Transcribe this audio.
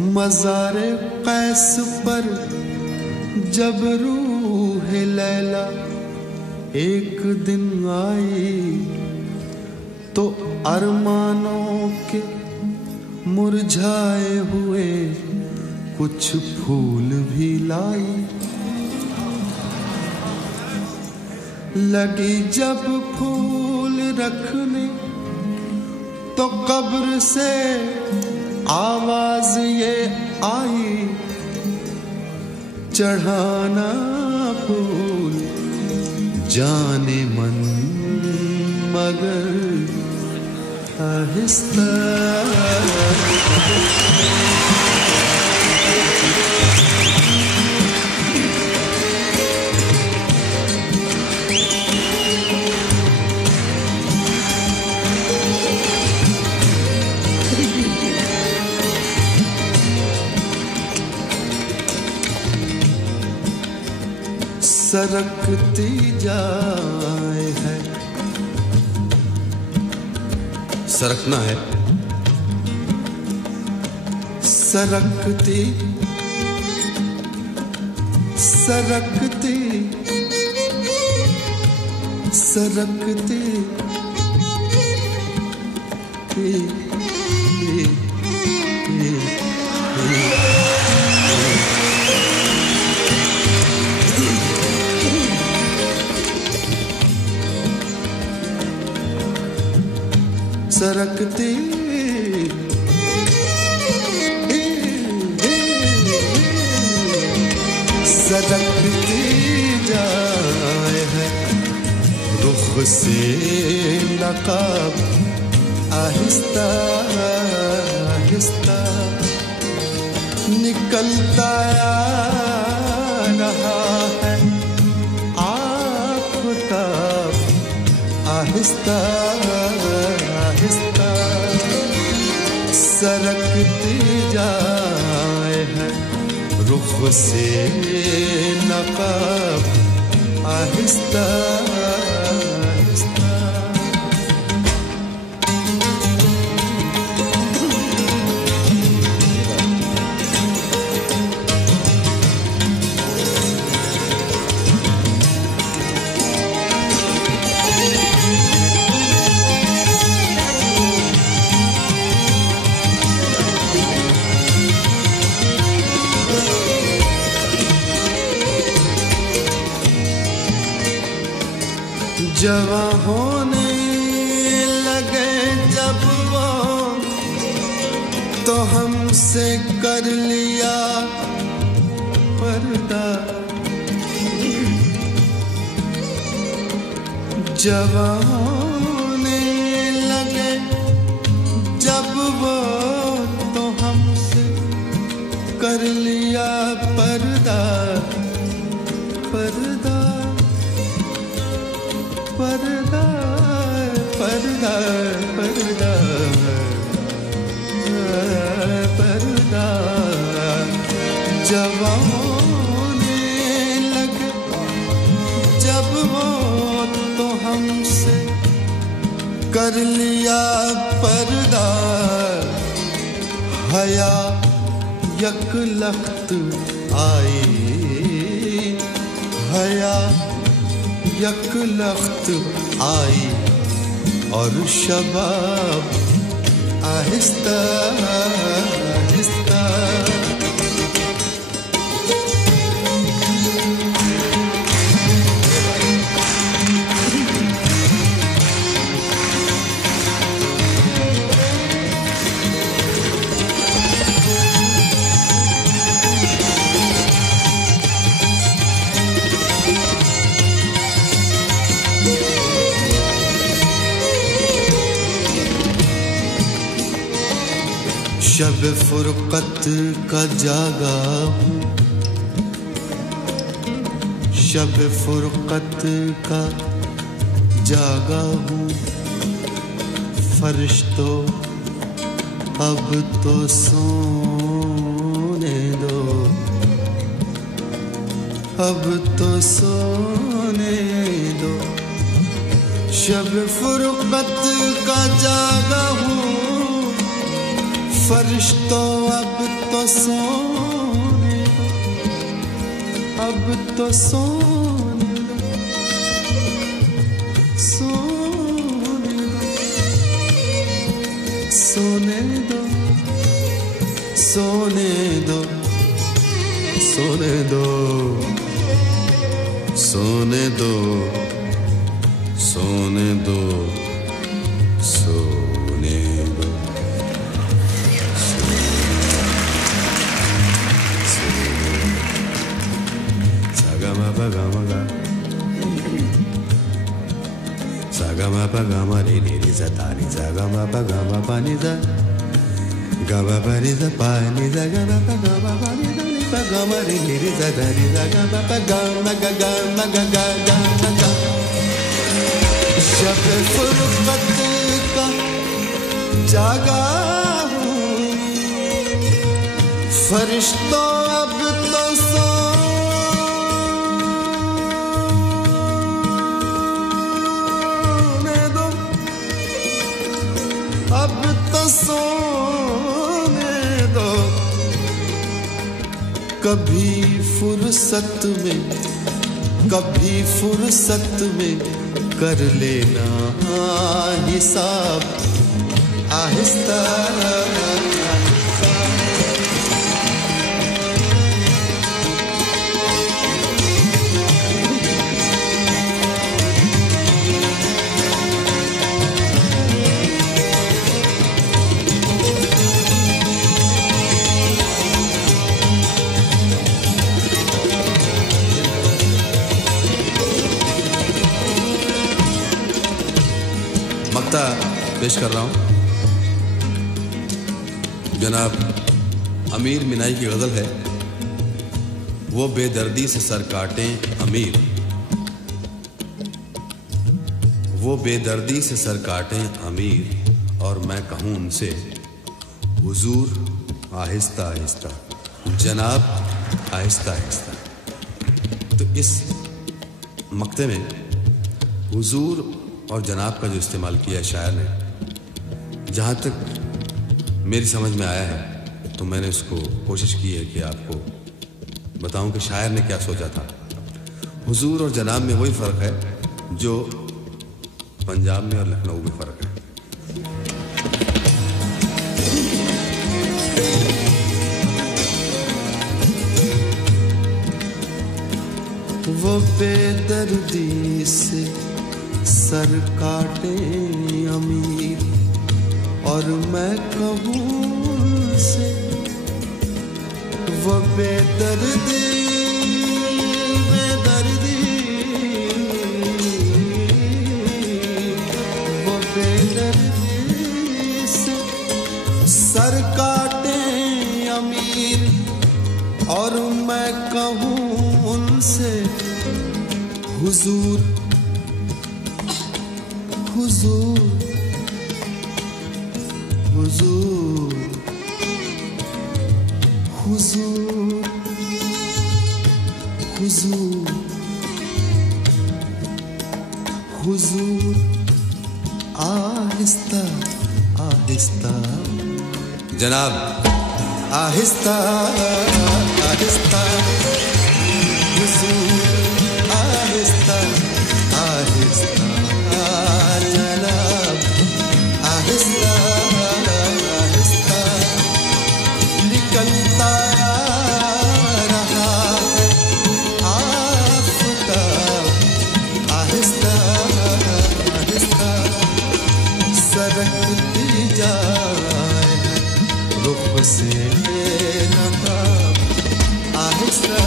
मज़ारे कैस पर जब रूह लैला एक दिन आई तो अरमानों के मुरझाए हुए कुछ फूल भी लाई। लगी जब फूल रखने तो कब्र से आवाज ये आई, चढ़ाना फूल जाने मन मगर आहिस्ता। सरकती जाए है, सरकना है, सरकती सरकती सरकती सरकती सरकती जाए है, रुख से नकाब आहिस्ता आहिस्ता निकलता रहा है आफ़ताब आहिस्ता आहिस्ता सरकती जाए है, रुख से नकाब आहिस्ता आहिस्ता। जवां होने लगे जब वो तो हमसे कर लिया पर्दा। जवां होने लगे जब वो तो हमसे कर लिया पर्दा पर्दा पर्दा पर्दा पर्दा पर्दा। जवां होने लगे जब वो तो हमसे कर लिया पर्दा। हया यकलख्त आई, हया यकलख्त आई और शबाब आहिस्ता आहिस्ता। शब फुरकत का जागा हूँ, शब फुरकत का जागा हूँ। फरिश्तों अब तो सोने दो, अब तो सोने दो। शब फुरकत का जागा हूँ, फरिश्तों अब तो सोने दो, अब तो सोने दो, सोने दो, सोने दो, सोने दो, सोने दो, सोने दो, सोने दो, सोने दो, sagama pagama, sagama pagama re re re sa ta ni sagama pagama pa ni sa gama pa ni sa pa ni sa gama pagama pa ni sa ni pagama re re sa ta ni sagama pagama ga ga ma ga ga ga ga जब फुर्सत का जागा हूँ फरिश्तों अब तो सोने दो, अब तो सोने दो, कभी फुर्सत में कर लेना हिसाब आहिस्ता। मक्ता पेश कर रहा हूं जनाब अमीर मिनाई की गजल है। वो बेदर्दी से सर काटें अमीर, वो बेदर्दी से सर काटें अमीर, और मैं कहूं उनसे हुजूर आहिस्ता आहिस्ता, जनाब आहिस्ता आहिस्ता। तो इस मक्ते में हुजूर और जनाब का जो इस्तेमाल किया शायर ने, जहाँ तक मेरी समझ में आया है तो मैंने उसको कोशिश की है कि आपको बताऊं कि शायर ने क्या सोचा था। हुजूर और जनाब में वही फ़र्क है जो पंजाब में और लखनऊ में फ़र्क है। वो बेदर्दी से सर काटे अमीर, और मैं कहूं उनसे वो बेदर्दी बेदर्दी, वो बेदर्दी से सर काटे अमीर, और मैं कहूं उनसे हुजूर हुजूर हुजूर हुजूर हुजूर हुजूर आहिस्ता आहिस्ता, जनाब आहिस्ता आहिस्ता, हुजूर आहिस्ता आहिस्ता, जनाब आहिस्ता आहिस्ता, निकलता रहा है आफ़ताब, आहिस्ता आहिस्ता सरकती जाए रुख से नकाब, आहिस्ता